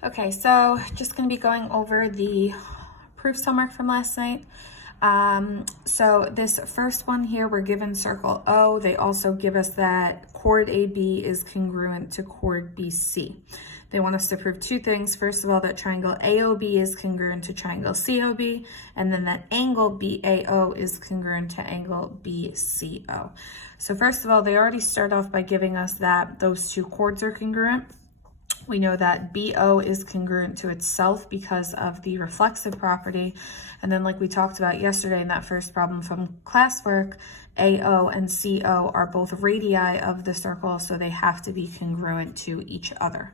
Okay, so just going to be going over the proofs homework from last night. So this first one here, we're given circle O. They also give us that chord AB is congruent to chord BC. They want us to prove two things. First of all, that triangle AOB is congruent to triangle COB, and then that angle BAO is congruent to angle BCO. So first of all, they already start off by giving us that those two chords are congruent. We know that BO is congruent to itself because of the reflexive property. And then like we talked about yesterday in that first problem from classwork, AO and CO are both radii of the circle, so they have to be congruent to each other.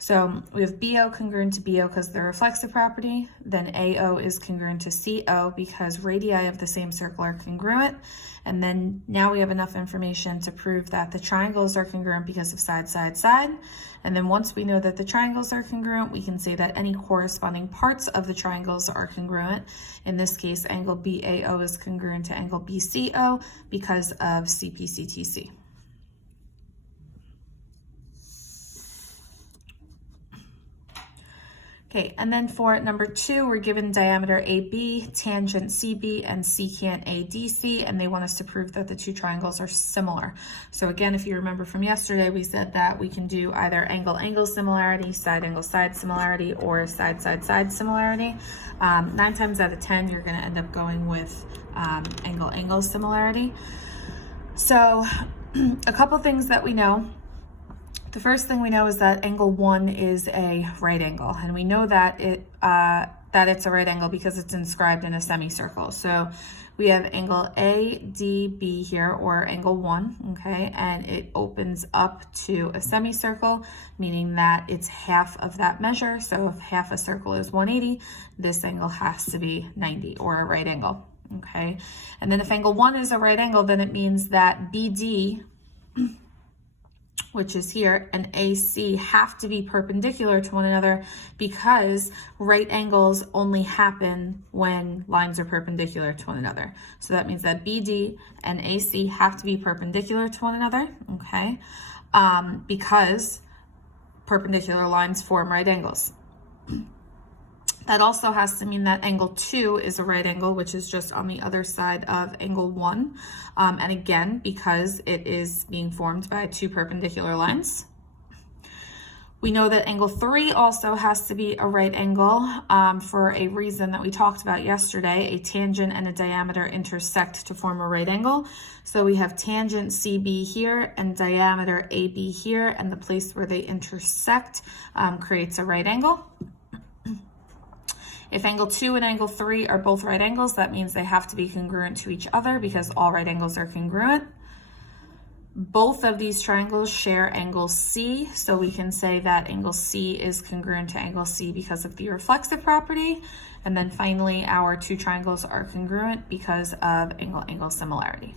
So we have BO congruent to BO because the reflexive property, then AO is congruent to CO because radii of the same circle are congruent. And then now we have enough information to prove that the triangles are congruent because of side, side, side. And then once we know that the triangles are congruent, we can say that any corresponding parts of the triangles are congruent. In this case, angle BAO is congruent to angle BCO because of CPCTC. Okay, and then for number 2, we're given diameter AB, tangent CB, and secant ADC, and they want us to prove that the two triangles are similar. So again, if you remember from yesterday, we said that we can do either angle-angle similarity, side-angle-side similarity, or side-side-side similarity. 9 times out of 10, you're gonna end up going with angle-angle similarity. So a couple things that we know. The first thing we know is that angle 1 is a right angle, and we know that it's a right angle because it's inscribed in a semicircle. So we have angle ADB here, or angle 1, okay, and it opens up to a semicircle, meaning that it's half of that measure. So if half a circle is 180, this angle has to be 90, or a right angle, okay? And then if angle 1 is a right angle, then it means that BD, which is here, and AC have to be perpendicular to one another because right angles only happen when lines are perpendicular to one another. So that means that BD and AC have to be perpendicular to one another, okay? Because perpendicular lines form right angles. That also has to mean that angle 2 is a right angle, which is just on the other side of angle 1. And again, because it is being formed by two perpendicular lines. We know that angle 3 also has to be a right angle for a reason that we talked about yesterday. A tangent and a diameter intersect to form a right angle. So we have tangent CB here and diameter AB here, and the place where they intersect creates a right angle. If angle 2 and angle 3 are both right angles, that means they have to be congruent to each other because all right angles are congruent. Both of these triangles share angle C, so we can say that angle C is congruent to angle C because of the reflexive property. And then finally, our two triangles are congruent because of angle-angle similarity.